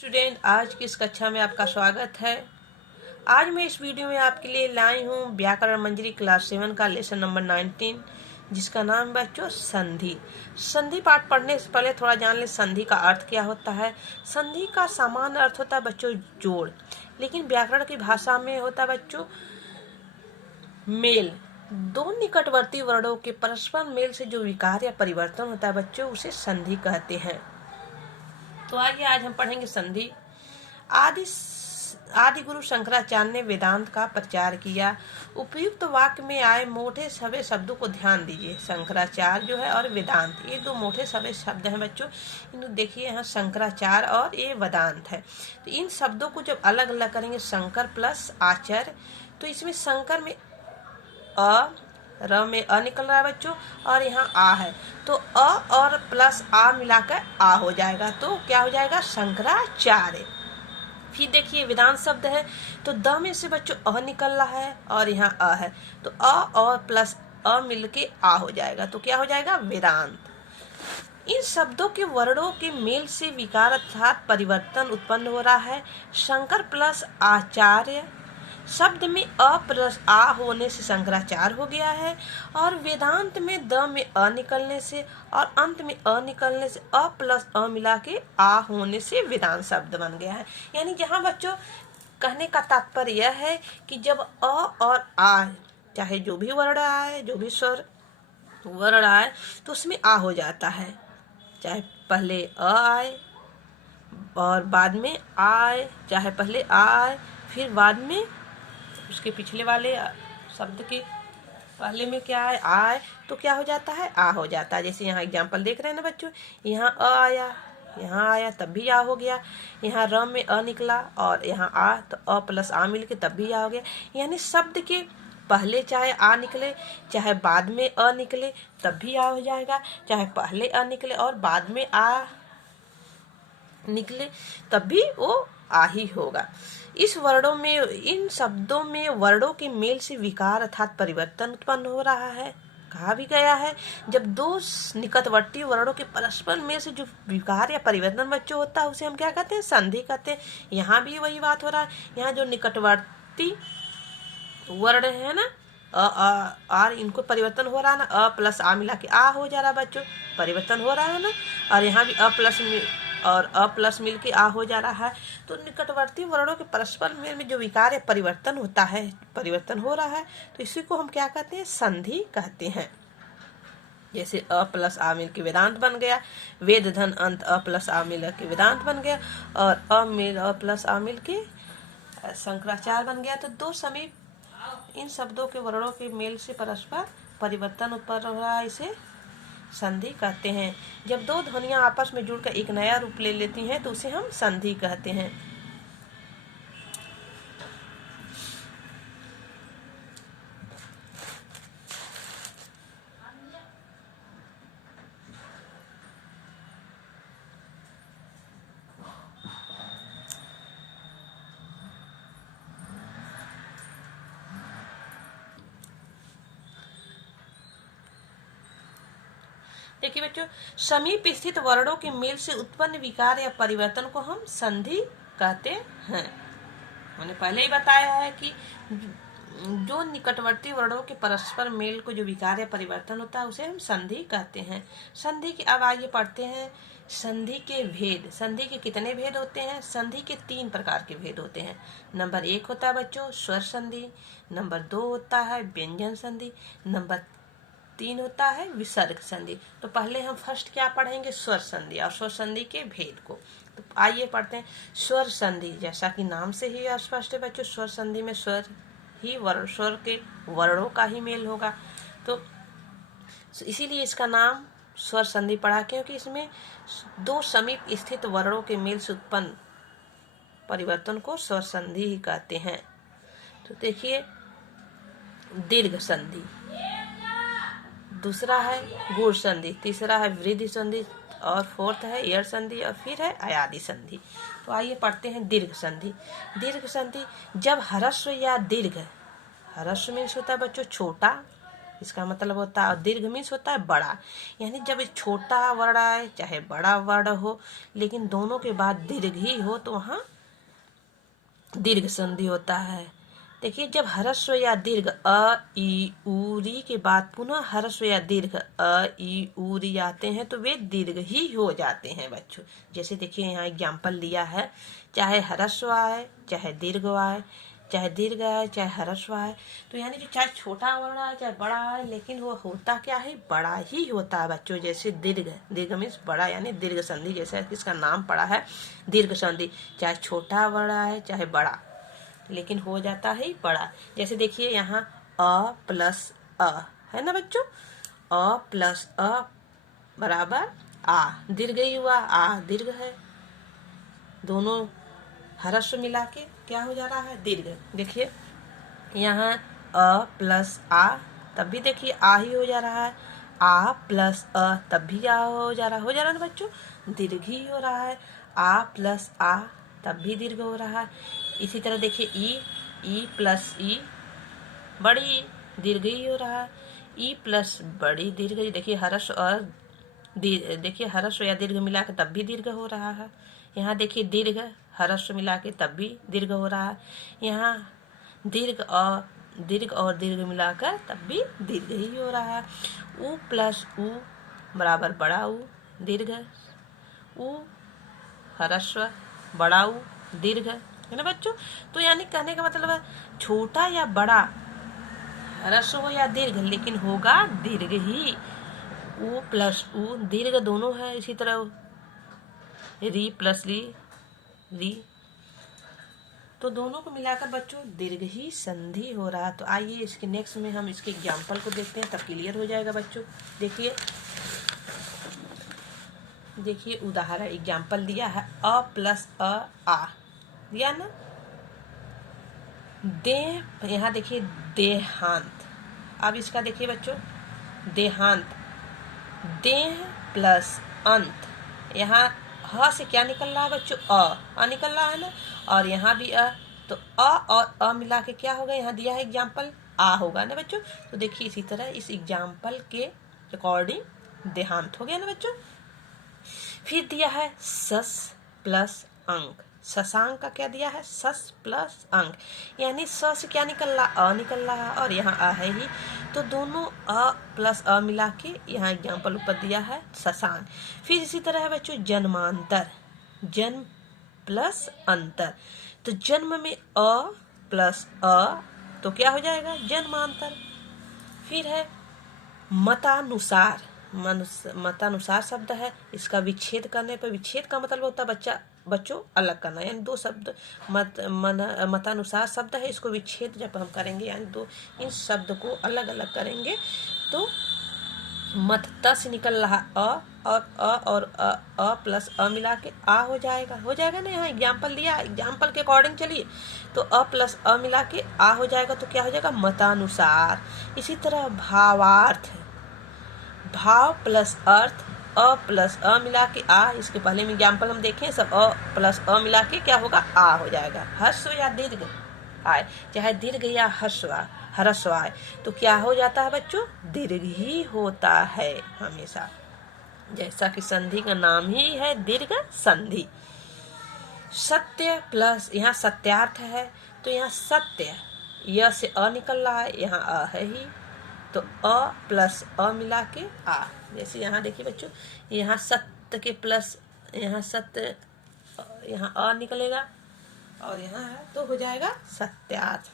Student, आज की इस कक्षा में आपका स्वागत है। आज मैं इस वीडियो में आपके लिए लाई हूँ व्याकरण मंजरी क्लास 7 का लेसन नंबर 19, जिसका नाम बच्चों संधि। संधि पाठ पढ़ने से पहले थोड़ा जान ले संधि का अर्थ क्या होता है। संधि का सामान्य अर्थ होता है बच्चों जोड़, लेकिन व्याकरण की भाषा में होता है बच्चों मेल। दो निकटवर्ती वर्णों के परस्पर मेल से जो विकार या परिवर्तन होता है बच्चों, उसे संधि कहते हैं। तो आइए आज हम पढ़ेंगे संधि। आदि गुरु शंकराचार्य ने वेदांत का प्रचार किया। उपयुक्त वाक्य में आए मोटे सवे शब्दों को ध्यान दीजिए। शंकराचार्य जो है और वेदांत, ये दो मोटे सवे शब्द हैं बच्चों। इन देखिए यहाँ शंकराचार्य और ये वेदांत है। तो इन शब्दों को जब अलग अलग करेंगे, शंकर प्लस आचार्य, तो इसमें शंकर में र में अ निकल रहा है बच्चों, और यहाँ आ है, तो अ और प्लस आ मिलाकर आ हो जाएगा। तो क्या हो जाएगा? शंकराचार्य। फिर देखिए वेदांत शब्द है, तो द में से बच्चों अ निकल रहा है और यहाँ अ है, तो अ और प्लस अ मिलके आ हो जाएगा। तो क्या हो जाएगा? वेदांत। इन शब्दों के वर्णों के मेल से विकार अर्थात परिवर्तन उत्पन्न हो रहा है। शंकर प्लस आचार्य शब्द में अ प्लस आ होने से शंकराचार्य हो गया है, और वेदांत में द में अ निकलने से और अंत में अ निकलने से अ प्लस अ मिला के आ होने से वेदांत शब्द बन गया है। यानी जहाँ बच्चों कहने का तात्पर्य यह है कि जब अ और आ, चाहे जो भी वर्ण आए, जो भी स्वर वर्ण आए, तो उसमें आ हो जाता है। चाहे पहले अ आए और बाद में आए, चाहे पहले आ आए फिर बाद में उसके पिछले वाले शब्द के पहले में क्या है? आए, तो क्या हो जाता है? आ हो जाता है। जैसे यहाँ एग्जाम्पल देख रहे हैं ना बच्चों, यहाँ अ आया, यहाँ आया तब भी आ हो गया। यहाँ र में अ निकला और यहाँ आ, तो अ प्लस आ मिल के तब भी आ हो गया। यानी शब्द के पहले चाहे आ निकले, चाहे बाद में अ निकले, तब भी आ हो जाएगा। चाहे पहले अ निकले और बाद में आ निकले, तब भी वो आ ही होगा। इस वर्णों में, इन शब्दों में वर्णों के मेल से विकार अर्थात परिवर्तन उत्पन्न हो रहा है। कहा भी गया है, जब दो निकटवर्ती वर्णों के परस्पर मेल से जो विकार या परिवर्तन बच्चों होता है, उसे हम क्या कहते हैं? संधि कहते हैं। यहाँ भी वही बात हो रहा है। यहाँ जो निकटवर्ती वर्ण है ना, आर, इनको परिवर्तन हो रहा है ना, अ प्लस आ मिला के आ हो जा रहा है बच्चों, परिवर्तन हो रहा है ना। और यहाँ भी अ प्लस मिल के आ हो जा रहा है। तो निकटवर्ती वर्णों के परस्पर मेल में जो विकार या परिवर्तन होता है, परिवर्तन हो रहा है, तो इसी को हम क्या कहते हैं? संधि कहते हैं। जैसे अ प्लस आ मिल के वेदांत बन गया, वेद धन अंत अ प्लस आ मिल के वेदांत बन गया, और अ प्लस आ मिल के शंकराचार्य बन गया। तो दो समीप इन शब्दों के वर्णों के मेल से परस्पर परिवर्तन उत्पन्न हो रहा है, इसे संधि कहते हैं। जब दो ध्वनियां आपस में जुड़कर एक नया रूप ले लेती हैं, तो उसे हम संधि कहते हैं। देखिए बच्चों, समीप स्थित वर्णों के मेल से उत्पन्न विकार या परिवर्तन को हम संधि कहते हैं। हमने पहले ही बताया है कि जो निकटवर्ती वर्णों के परस्पर मेल को जो विकार या परिवर्तन होता है, उसे हम संधि कहते हैं। संधि के अब आगे पढ़ते हैं संधि के भेद। संधि के कितने भेद होते हैं? संधि के 3 प्रकार के भेद होते हैं। नंबर 1 होता है बच्चों स्वर संधि, नंबर 2 होता है व्यंजन संधि, नंबर 3 होता है विसर्ग संधि। तो पहले हम फर्स्ट क्या पढ़ेंगे? स्वर संधि और स्वर संधि के भेद को। तो आइए पढ़ते हैं स्वर संधि। जैसा कि नाम से ही स्पष्ट है बच्चों, स्वर संधि में स्वर ही स्वर के वर्णों का ही मेल होगा, तो इसीलिए इसका नाम स्वर संधि पड़ा, क्योंकि इसमें दो समीप स्थित वर्णों के मेल से उत्पन्न परिवर्तन को स्वर संधि ही कहते हैं। तो देखिए दीर्घ संधि, दूसरा है गुण संधि, तीसरा है वृद्धि संधि, और फोर्थ है एयर संधि, और फिर है अयादि संधि। तो आइए पढ़ते हैं दीर्घ संधि। दीर्घ संधि जब ह्रस्व या दीर्घ, ह्रस्व मीन्स होता है बच्चों छोटा, इसका मतलब होता है, दीर्घ मीन्स होता है बड़ा, यानी जब छोटा वर्ण आए चाहे बड़ा वर्ण हो लेकिन दोनों के बाद दीर्घ ही हो तो वहाँ दीर्घ संधि होता है। देखिए जब ह्रस्व या दीर्घ अ ई उ री के बाद पुनः ह्रस्व या दीर्घ अ ई उ री आते हैं तो वे दीर्घ ही हो जाते हैं बच्चों। जैसे देखिए यहाँ एग्जाम्पल दिया है, चाहे ह्रस्व आए चाहे दीर्घ आए, चाहे दीर्घ आए चाहे ह्रस्व आए, तो यानी कि चाहे छोटा वर्ण आए चाहे बड़ा आए लेकिन वो होता क्या है, बड़ा ही होता है बच्चों। जैसे दीर्घ, दीर्घ मीन्स बड़ा यानी दीर्घ संधि, जैसे इसका नाम पड़ा है दीर्घ संधि, चाहे छोटा वर्ण आए चाहे बड़ा लेकिन हो जाता है बड़ा। जैसे देखिए यहाँ अ प्लस अ है ना बच्चों, अ प्लस अ बराबर आ, दीर्घ ही हुआ, आ दीर्घ है, दोनों ह्रस्व मिला के क्या हो जा रहा है, दीर्घ। देखिए यहाँ अ प्लस आ, तब भी देखिए आ ही हो जा रहा है, आ प्लस अ तब भी आ हो जा रहा है ना बच्चों, दीर्घ ही हो रहा है। आ प्लस आ तब भी दीर्घ हो रहा है। इसी तरह देखिए ई प्लस ई बड़ी, दीर्घ ही हो रहा है। ई प्लस बड़ी दीर्घ, देखिए ह्रस्व और देखिए ह्रस्व या दीर्घ मिला के तब भी दीर्घ हो रहा है। यहाँ देखिए दीर्घ ह्रस्व मिला के तब भी दीर्घ हो रहा है। यहाँ दीर्घ और दीर्घ मिलाकर तब भी दीर्घ ही हो रहा है। उ प्लस उ बराबर बड़ा उ दीर्घ, उ ह्रस्व बड़ा उ दीर्घ, है ना बच्चों। तो यानी कहने का मतलब है छोटा या बड़ा, ह्रस्व हो या दीर्घ लेकिन होगा दीर्घ ही। उ प्लस उ दीर्घ दोनों है, इसी तरह री प्लस री तो दोनों को मिलाकर बच्चों दीर्घ ही संधि हो रहा। तो आइए इसके नेक्स्ट में हम इसके एग्जाम्पल को देखते हैं, तब क्लियर हो जाएगा बच्चों। देखिए उदाहरण एग्जाम्पल दिया है, अ प्लस अ आ दिया ना, देह, यहाँ देखिए देहांत। अब इसका देखिए बच्चों देहांत, देह प्लस अंत, यहाँ ह से क्या निकल रहा है बच्चों, अ निकल रहा है ना, और यहाँ भी तो अ और अ मिला के क्या होगा, यहाँ दिया है एग्जाम्पल आ होगा ना बच्चों। तो देखिए इसी तरह इस एग्जाम्पल के अकॉर्डिंग देहांत हो गया ना बच्चों। फिर दिया है सस प्लस अंक, शशांक का क्या दिया है, सस प्लस अंक, यानी स से क्या निकल रहा, अ निकल रहा है और यहाँ आ है ही, तो दोनों अ प्लस अ मिला के यहाँ एग्जाम्पल ऊपर दिया है शशांक। फिर इसी तरह है बच्चों जन्मांतर, जन्म प्लस अंतर, तो जन्म में अ प्लस अ तो क्या हो जाएगा जन्मांतर। फिर है मतानुसार, मतानुसार शब्द है, इसका विच्छेद करने पर, विच्छेद का मतलब होता है बच्चों अलग करना, यानी दो शब्द मतानुसार शब्द है, इसको विच्छेद जब हम करेंगे यानी दो इन शब्द को अलग अलग करेंगे तो मत त से निकल रहा और अ प्लस अ मिला के आ हो जाएगा ना। यहाँ एग्जाम्पल दिया, एग्जाम्पल के अकॉर्डिंग चलिए, तो अ प्लस अ मिला के आ हो जाएगा, तो क्या हो जाएगा मतानुसार। इसी तरह भावार्थ, भाव प्लस अर्थ, अ प्लस अ मिला के आ, इसके पहले में एग्जाम्पल हम देखें, सब अ प्लस अ मिला के क्या होगा आ हो जाएगा। ह्रस्व या दीर्घ आए, चाहे दीर्घ या ह्रस्व आए तो क्या हो जाता है बच्चों, दीर्घ ही होता है हमेशा, जैसा कि संधि का नाम ही है दीर्घ संधि। सत्य प्लस, यहाँ सत्यार्थ है तो यहाँ सत्य, य से अ निकल रहा है, यहाँ अ है ही, तो अ प्लस अ मिला के आ। जैसे यहाँ देखिए बच्चों, यहाँ सत्य के प्लस यहाँ सत्य, यहाँ अ निकलेगा और यहाँ है तो हो जाएगा सत्यार्थ।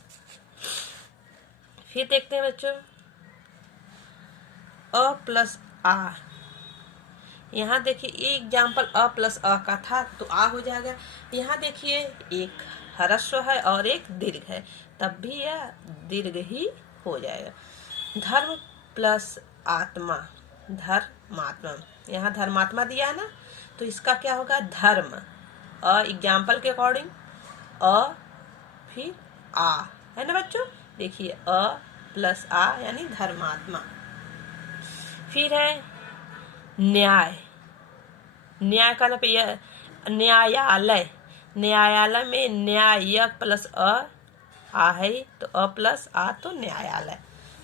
फिर देखते हैं बच्चों अ प्लस आ, यहाँ देखिए एक एग्जाम्पल अ प्लस अ का था तो आ हो जाएगा। यहाँ देखिए एक ह्रस्व है और एक दीर्घ है, तब भी यह दीर्घ ही हो जाएगा। धर्म प्लस आत्मा, धर्मात्मा, यहाँ धर्मात्मा दिया है ना, तो इसका क्या होगा धर्म, अ एग्जाम्पल के अकॉर्डिंग अ फिर आ, है ना बच्चों। देखिए अ प्लस आ यानी धर्मात्मा। फिर है न्याय, न्याय का ना पे न्यायालय, न्यायालय में न्याय प्लस अ आ है तो अ प्लस आ तो न्यायालय,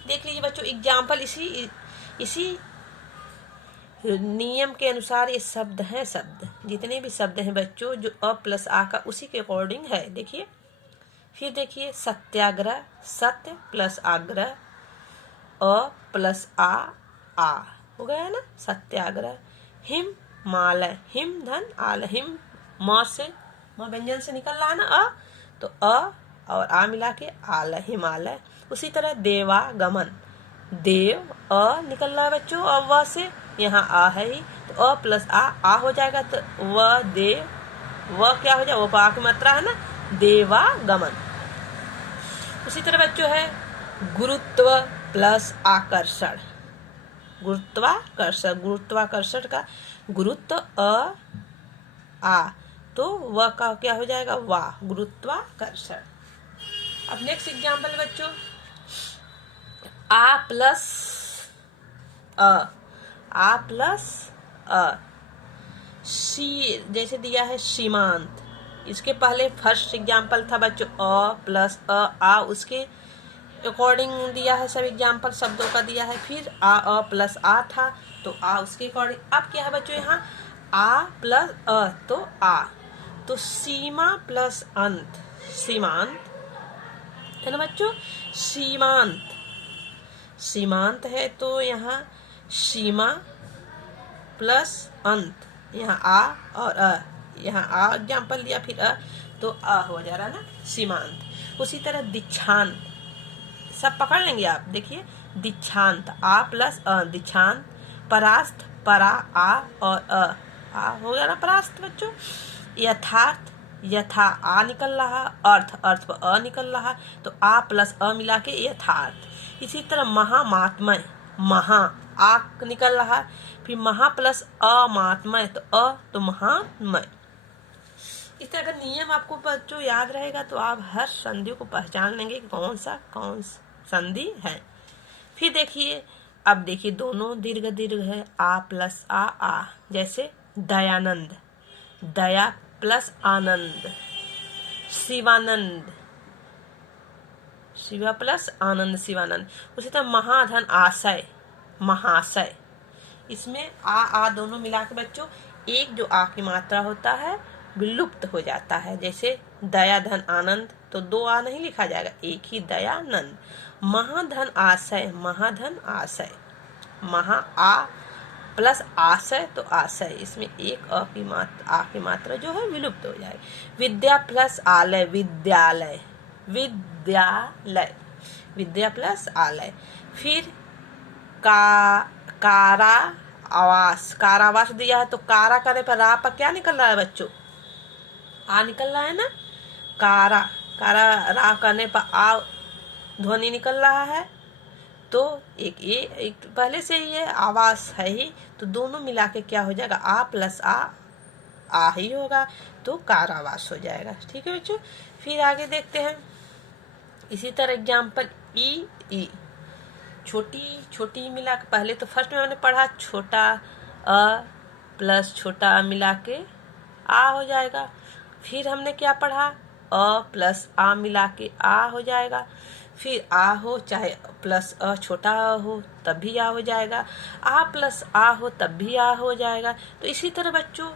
देख लीजिए बच्चों एग्जाम्पल, इसी नियम के अनुसार ये शब्द हैं, शब्द जितने भी शब्द हैं बच्चों जो अ प्लस आ का उसी के अकॉर्डिंग है। देखिए फिर देखिए सत्याग्रह, सत्य प्लस आग्रह, अ प्लस आ हो गया है ना सत्याग्रह। हिमालय, हिम धन आल, हिम म से म व्यंजन से निकल रहा है ना अ, तो अ और आ मिला के आल हिमालय। उसी तरह देवागमन, देव अ निकल रहा है बच्चों अब व से, यहाँ आ है ही तो अ प्लस आ हो जाएगा, तो व देव, व क्या हो जाए, वो आ की मात्रा है ना, देवागमन। उसी तरह बच्चों है गुरुत्व प्लस आकर्षण, गुरुत्वाकर्षण, गुरुत्वाकर्षण का गुरुत्व अ आ, तो व का क्या हो जाएगा वाह, गुरुत्वाकर्षण। अब नेक्स्ट एग्जाम्पल बच्चों, आ प्लस आ प्लस अ, सी जैसे दिया है सीमांत, इसके पहले फर्स्ट एग्जाम्पल था बच्चों अ प्लस आ, उसके अकॉर्डिंग दिया है सब एग्जाम्पल शब्दों का दिया है। फिर अ प्लस आ था तो आ उसके अकॉर्डिंग। अब क्या है बच्चों यहाँ आ प्लस अ तो आ, तो सीमा प्लस अंत, सीमांत है ना बच्चों, सीमांत, सीमांत है तो यहाँ सीमा प्लस अंत, यहाँ आ और अ, यहाँ आ एग्जाम्पल दिया फिर तो अ हो जा रहा ना सीमांत। उसी तरह दीक्षांत, सब पकड़ लेंगे आप, देखिए दीक्षांत आ प्लस अ, दीक्षांत। परास्त, परा आ और आ हो गया ना परास्त बच्चों। यथार्थ, यथा आ निकल रहा, अर्थ, अर्थ पर अ निकल रहा, तो आ प्लस अ मिला के यथार्थ। इसी तरह महामात्मय, महा आ निकल रहा, फिर महा प्लस अमात्मय तो अ तो महात्मय। इस तरह का नियम आपको बच्चों याद रहेगा तो आप हर संधि को पहचान लेंगे कौन संधि है। फिर देखिए अब देखिए दोनों दीर्घ दीर्घ है, आ प्लस आ, जैसे दयानंद, दया प्लस आनंद, शिवानंद, शिवा प्लस आनंद शिवानंद। उसी तरह महाधन आशय, महाशय, इसमें आ दोनों मिला के बच्चों एक जो आ की मात्रा होता है विलुप्त हो जाता है। जैसे दया धन आनंद तो दो आ नहीं लिखा जाएगा, एक ही दयानंद। महाधन आशय, महाधन आशय, महा आ प्लस आशय तो आशय, इसमें एक आ की मात्रा जो है विलुप्त हो जाएगी। विद्या प्लस आलय, विद्यालय, विद्यालय, विद्या प्लस आलय। फिर कारा आवास, कारावास दिया है तो कारा करने पर रा पर क्या निकल रहा है बच्चों, आ निकल रहा है ना, कारा, कारा रा करने पर आ ध्वनि निकल रहा है, तो एक पहले से ही है आवास है ही, तो दोनों मिला के क्या हो जाएगा आ प्लस आ ही होगा, तो कारावास हो जाएगा। ठीक है बच्चों, फिर आगे देखते हैं। इसी तरह एग्जाम्पल ई, छोटी छोटी मिला के, पहले तो फर्स्ट में हमने पढ़ा छोटा अ प्लस छोटा आ मिला के आ हो जाएगा। फिर हमने क्या पढ़ा अ प्लस आ मिला के आ हो जाएगा। फिर आ हो चाहे प्लस अ छोटा आ हो तब भी आ हो जाएगा, आ प्लस आ हो तब भी आ हो जाएगा। तो इसी तरह बच्चों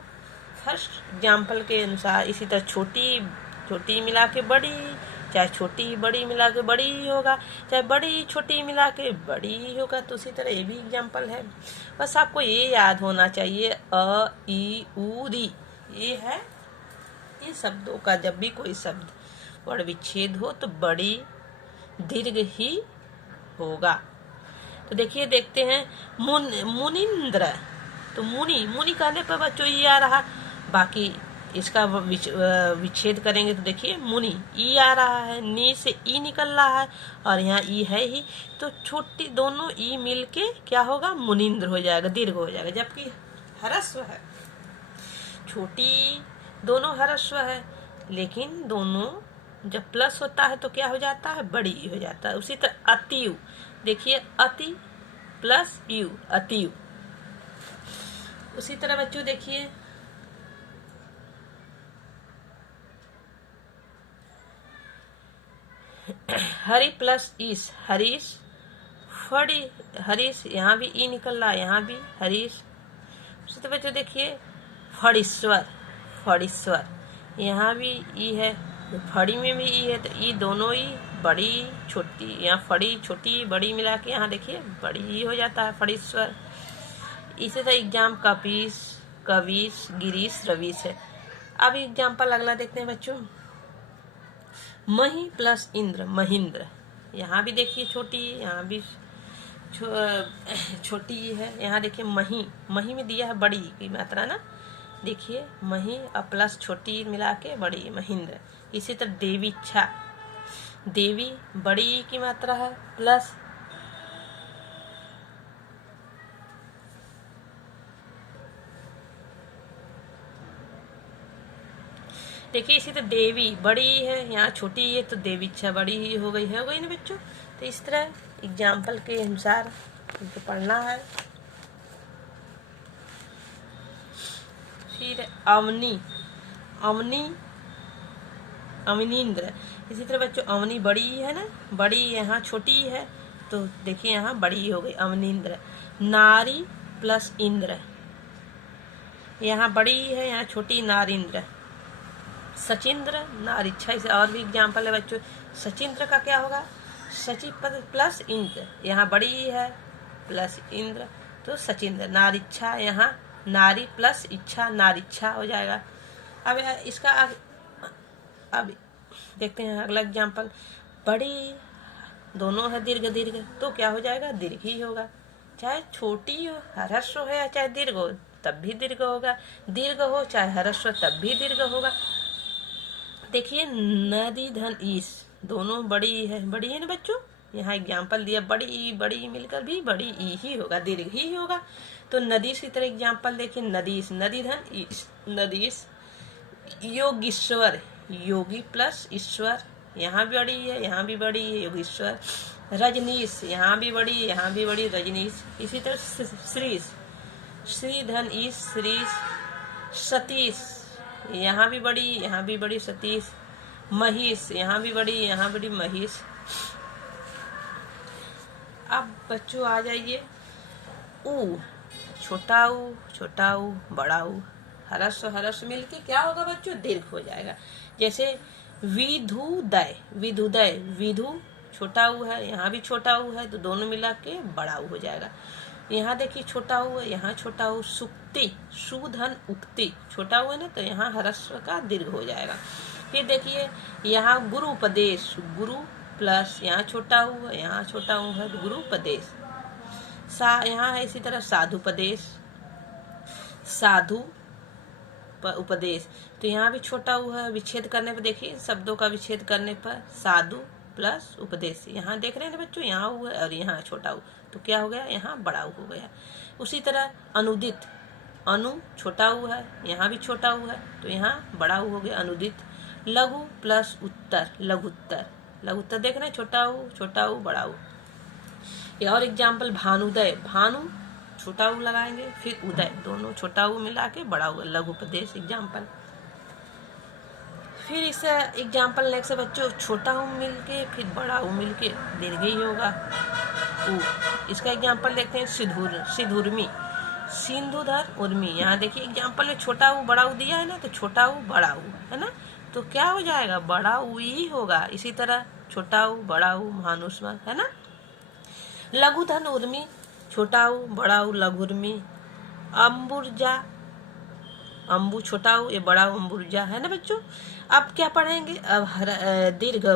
फर्स्ट एग्जाम्पल के अनुसार इसी तरह छोटी छोटी मिला के बड़ी, चाहे छोटी बड़ी मिला के बड़ी ही होगा, चाहे बड़ी छोटी मिला के बड़ी ही होगा। तो उसी तरह ये भी एग्जाम्पल है। बस आपको ये याद होना चाहिए अ ई उ री, ये है इन शब्दों का जब भी कोई शब्द वर्ण विच्छेद हो तो बड़ी दीर्घ ही होगा। तो देखिए देखते हैं मुनिंद्र, तो मुनि कहने पर बच्चों ये आ रहा, बाकी इसका विच्छेद करेंगे तो देखिए मुनि ई आ रहा है, नी से ई निकल रहा है और यहाँ ई है ही, तो छोटी दोनों ई मिलके क्या होगा मुनिंद्र हो जाएगा, दीर्घ हो जाएगा। जबकि ह्रस्व है, छोटी दोनों ह्रस्व है, लेकिन दोनों जब प्लस होता है तो क्या हो जाता है बड़ी हो जाता है। उसी तरह अतिव, देखिए अति प्लस यू, अतिव। उसी तरह बच्चों देखिए हरि प्लस ईस, हरीश फड़ी हरीश, यहाँ भी ई निकल रहा है, यहाँ भी हरीश। उसी तो बच्चों देखिए फड़ीश्वर, फड़ीश्वर, यहाँ भी ई है, तो फड़ी में भी ई है, तो ई दोनों ही बड़ी छोटी, यहाँ फड़ी छोटी बड़ी मिला के यहाँ देखिए बड़ी ई हो जाता है फड़ीश्वर। इसी तरह एग्जाम कपीस, कवीस, गिरीश, रवीश है। अब एग्जाम्पल अगला देखते हैं बच्चों, मही प्लस इंद्र, महेंद्र। यहाँ भी देखिए छोटी, यहाँ भी छोटी है। यहाँ देखिए मही, मही में दिया है बड़ी की मात्रा ना, देखिए मही और प्लस छोटी मिला के बड़ी, महेंद्र। इसी तरह देवी इच्छा, देवी बड़ी की मात्रा है प्लस देखिए इसी तरह देवी बड़ी है, यहाँ छोटी है, तो देवी इच्छा बड़ी ही हो गई ना बच्चों। तो इस तरह एग्जाम्पल के अनुसार इनको पढ़ना है। फिर अवनी, अवनी, अवनींद्र। इसी तरह बच्चों अवनी बड़ी है ना, बड़ी यहाँ छोटी है, तो देखिए यहाँ बड़ी हो गई अवनींद्र। नारी प्लस इंद्र, यहाँ बड़ी है, यहाँ छोटी, नारींद्र। सचिंद्र, नारीच्छा। इसे और भी एग्जाम्पल है बच्चों, सचिंद्र का क्या होगा, सचि पद प्लस इंद्र, यहाँ बड़ी है प्लस इंद्र, तो सचिंद्र। नारीच्छा, यहाँ नारी प्लस इच्छा, नारीच्छा हो जाएगा। अब इसका अब देखते हैं अगला एग्जाम्पल, बड़ी दोनों है दीर्घ दीर्घ, तो क्या हो जाएगा, दीर्घ ही होगा। चाहे छोटी हो ह्रस्व हो या चाहे दीर्घ हो तब भी दीर्घ होगा, दीर्घ हो चाहे ह्रस्व तब भी दीर्घ होगा। देखिए नदी धन ईश, दोनों बड़ी है ना बच्चों। यहाँ एग्जाम्पल दिया, बड़ी बड़ी मिलकर भी बड़ी ई ही होगा, दीर्घ ही होगा। तो नदीश की तरह एग्जाम्पल देखिए, नदीश, नदी धन ईश, नदीश। योगीश्वर, योगी प्लस ईश्वर, यहाँ भी बड़ी है, यहाँ भी बड़ी है, योगीश्वर। रजनीश, यहाँ भी बड़ी, यहाँ भी बड़ी, रजनीश। इसी तरह श्रीश, श्री धन ईश, श्रीश। सतीश, यहाँ भी बड़ी, यहाँ भी बड़ी, सतीश। महिष, यहाँ भी बड़ी, यहाँ बड़ी, महिष। अब बच्चों आ जाइए ऊ, छोटा ऊ, बड़ा ऊ, ह्रस्व मिलके क्या होगा बच्चों, दीर्घ हो जाएगा। जैसे विधुदय, विधुदय, विधु छोटा ऊ है, यहाँ भी छोटा ऊ है, तो दोनों मिला के बड़ा ऊ हो जाएगा। यहाँ देखिए छोटा ऊ है, यहाँ छोटा ऊ। सुक्ति, सुधन उक्ति, छोटा ऊ है ना, तो यहाँ ह्रस्व का दीर्घ हो जाएगा। फिर देखिए यहाँ गुरु उपदेश, गुरु प्लस यहाँ छोटा ऊ है, यहाँ छोटा ऊ है, तो गुरु उपदेश। यहाँ है इसी तरह साधुपदेश, साधु उपदेश, तो यहाँ भी छोटा ऊ है। विच्छेद करने पर देखिए, शब्दों का विच्छेद करने पर साधु प्लस उपदेश, यहाँ देख रहे हैं ना बच्चों, यहाँ ऊ है और यहाँ छोटा ऊ, तो क्या हो गया, यहाँ बड़ा ऊ हो गया। उसी तरह अनुदित, अनु छोटा ऊ है, यहाँ भी छोटा ऊ है, तो यहाँ बड़ा ऊ हो गया, अनुदित। लघु प्लस उत्तर, लघुत्तर, लघुत्तर देख रहे हैं, छोटा ऊ बड़ा ऊ। ये और एग्जाम्पल भानुदय, भानु छोटा ऊ लगाएंगे, फिर उदय, दोनों छोटा ऊ मिला के बड़ा ऊ, लघु उपदेश एग्जाम्पल। फिर इस एग्जाम्पल नेक्स्ट बच्चों, छोटा ऊ मिलके फिर बड़ा ऊ मिलके दीर्घ ही होगा ऊ। इसका एग्जाम्पल देखते हैं, सिधुर्मी, सिंधुधर उर्मी। यहाँ देखिए एग्जाम्पल में छोटा ऊ बड़ा ऊ दिया है ना, तो छोटा ऊ बड़ा ऊ है ना, तो क्या हो जाएगा, बड़ा ऊ ही होगा। इसी तरह छोटा ऊ बड़ा ऊ, भानुस्मर है ना। लघुधन उर्मी, छोटा ऊ बड़ा ऊ, लघुर्मी। अम्बुर्जा, अम्बु छोटा ऊ, ये बड़ा ऊ अम्बुर्जा है ना बच्चों। अब क्या पढ़ेंगे, अब दीर्घ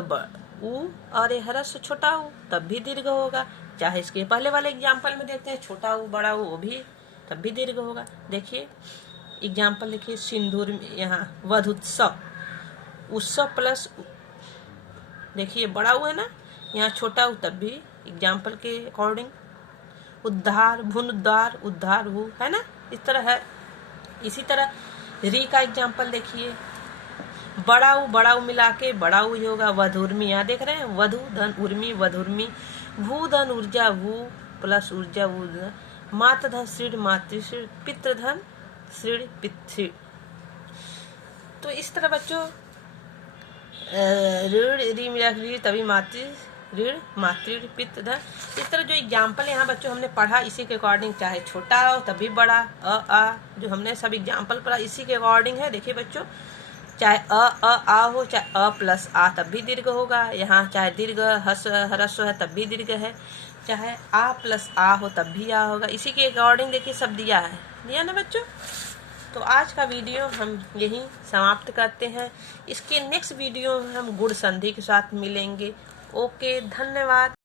ऊ और ह्रस्व छोटा ऊ, तब भी दीर्घ होगा। चाहे इसके पहले वाले एग्जाम्पल में देखते हैं, छोटा ऊ बड़ा ऊ, वो भी तब भी दीर्घ होगा। देखिए एग्जाम्पल देखिए, सिंदूर, यहाँ वधुत्सव, उत्सव प्लस देखिए बड़ा ऊ है ना, यहाँ छोटा ऊ, तब भी एग्जाम्पल के अकॉर्डिंग। उद्धार, भुनुद्धार, उद्धार हु है ना, इस तरह है। इसी तरह री का एग्जाम्पल देखिए, बड़ा ऊ मिला के बड़ा ऊ ही होगा। वधुर्मी, यहाँ देख रहे हैं, वधु धन उर्मी, वधुर्मी। भू धन ऊर्जा, भू प्लस ऊर्जा, भू। मात धन श्रीड, मातृश्री। पितृ धन श्रीड, पितृ। तो इस तरह बच्चों ऋण री मिला री, तभी मातृ ऋण, मातृ, पितृ, धन। इस तरह जो एग्जाम्पल यहाँ बच्चों हमने पढ़ा इसी के अकॉर्डिंग, चाहे छोटा हो तभी बड़ा, आ जो हमने सब एग्जाम्पल पढ़ा इसी के अकॉर्डिंग है। देखिए बच्चों, चाहे आ हो, चाहे अ प्लस आ तब भी दीर्घ होगा। यहाँ चाहे दीर्घ ह्रस्व है तब भी दीर्घ है, चाहे आ प्लस आ हो तब भी आ होगा। इसी के अकॉर्डिंग देखिए सब दिया ना बच्चों। तो आज का वीडियो हम यहीं समाप्त करते हैं। इसके नेक्स्ट वीडियो में हम गुण संधि के साथ मिलेंगे। ओके, धन्यवाद।